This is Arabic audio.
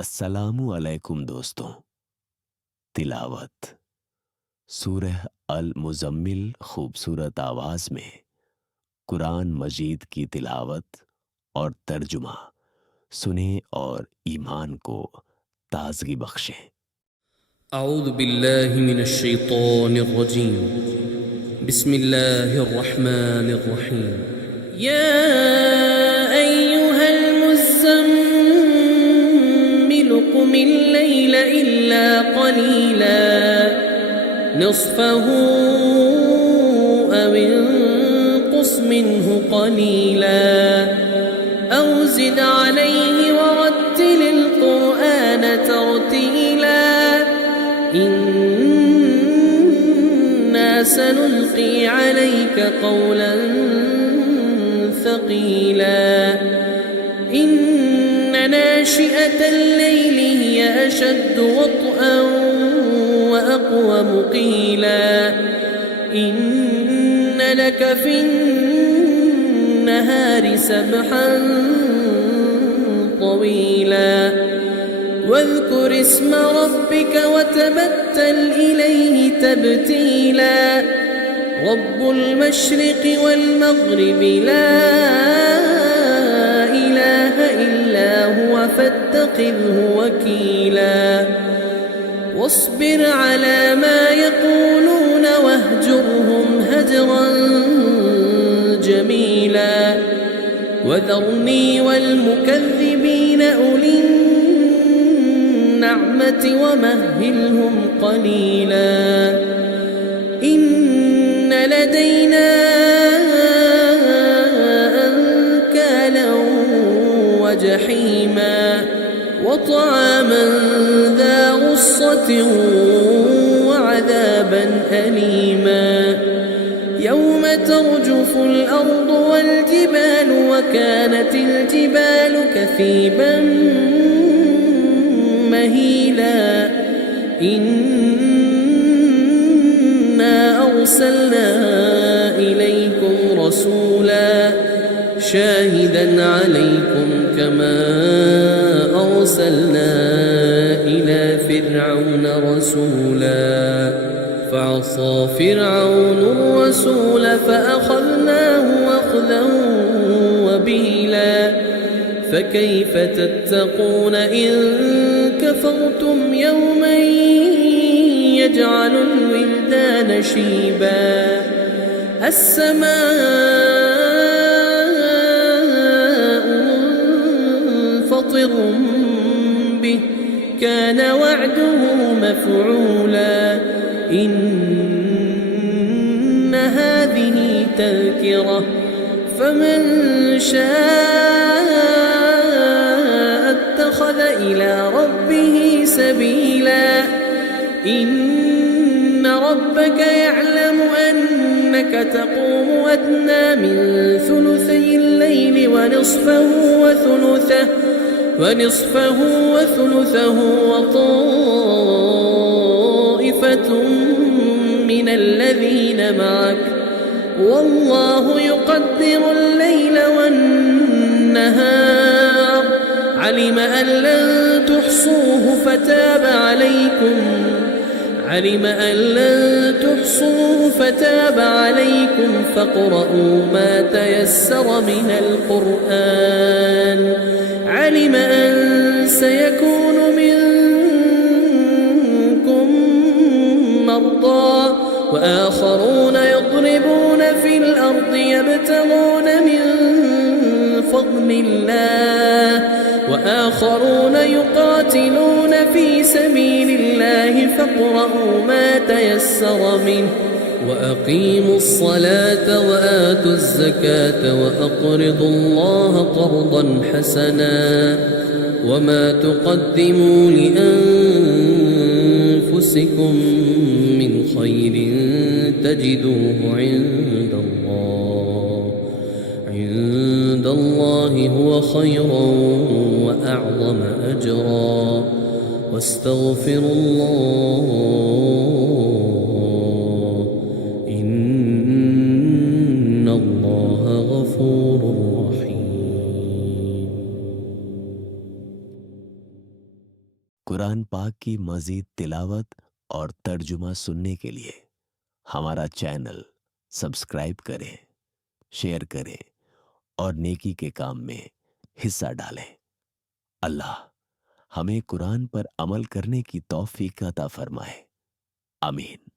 अस्सलामु अलैकुम दोस्तों। तिलावत सूरह अल मुज़म्मिल खूबसूरत आवाज में कुरान मजीद की तिलावत और तर्जुमा सुने और ईमान को ताजगी बख्शें। अऊज़ु बिल्लाहि मिनश शैतानिर रजीम। बिस्मिल्लाहिर रहमानिर रहीम। या अय्युहल मुज़्ज़म्मिल क़ुमिल लैला इल्ला क़लीला निस्फ़हु अव इंक़ुस मिन्हु क़लीला अव ज़िद अलैहि वरत्तिलिल क़ुरआन तर्तीला। इन्ना सनुल्क़ी अलैक क़ौलन थक़ीला। इन्न नाशिअतल लैलि हिय अशद्दु वत्अन व अक़वमु क़ीला। इन्न लक फ़िन्नहारि सबहन طويلا واذكر اسم ربك وتبتل إليه تبتيلا رب المشرق والمغرب لا إله إلا هو فاتخذه وكيلا واصبر على ما يقولون واهجرهم هجرا جميلا وذرني والمكذبين أولي النعمة ومهلهم قليلا إن لدينا أنكالا وجحيما وطعاما ذا غصة وعذابا أليما يوم ترجف الأرض والجبال وكانت الجبال كثيبا مهيلا إنا أرسلنا إليكم رسولا شاهدا عليكم كما أرسلنا إلى فرعون رسولا فعصى فرعون الرسول فأخذناه أخذا وبيلا فكيف تتقون إن كفرتم يوما يجعل الولدان شيبا السماء منفطر به كان وعده مفعولا إن هذه تذكرة فمن شاء اتخذ إلى ربه سبيلا إن ربك يعلم أنك تقوم أدنى من ثلثي الليل ونصفه وثلثه وطائفة من الذين معك والله يقدر الليل والنهار علم أن لن تحصوه فتاب عليكم فاقرؤوا ما تيسر من القرآن علم أن سيكون منكم مرضى وآخرون يضربون في الأرض يبتغون من فضل الله وآخرون يقاتلون في سبيل الله فاقرؤوا ما تيسر منه وأقيموا الصلاة وآتوا الزكاة وأقرضوا الله قرضا حسنا وما تقدموا لأنفسكم من خير تجدوه عند الله هو خيرا وأعظم أجرا واستغفروا الله إن الله غفور رحيم. कुरान पाक की मजीद तिलावत और तर्जुमा सुनने के लिए हमारा चैनल सब्सक्राइब करें, शेयर करें और नेकी के काम में हिस्सा डालें। अल्लाह हमें कुरान पर अमल करने की तौफीक अता फरमाए। आमीन।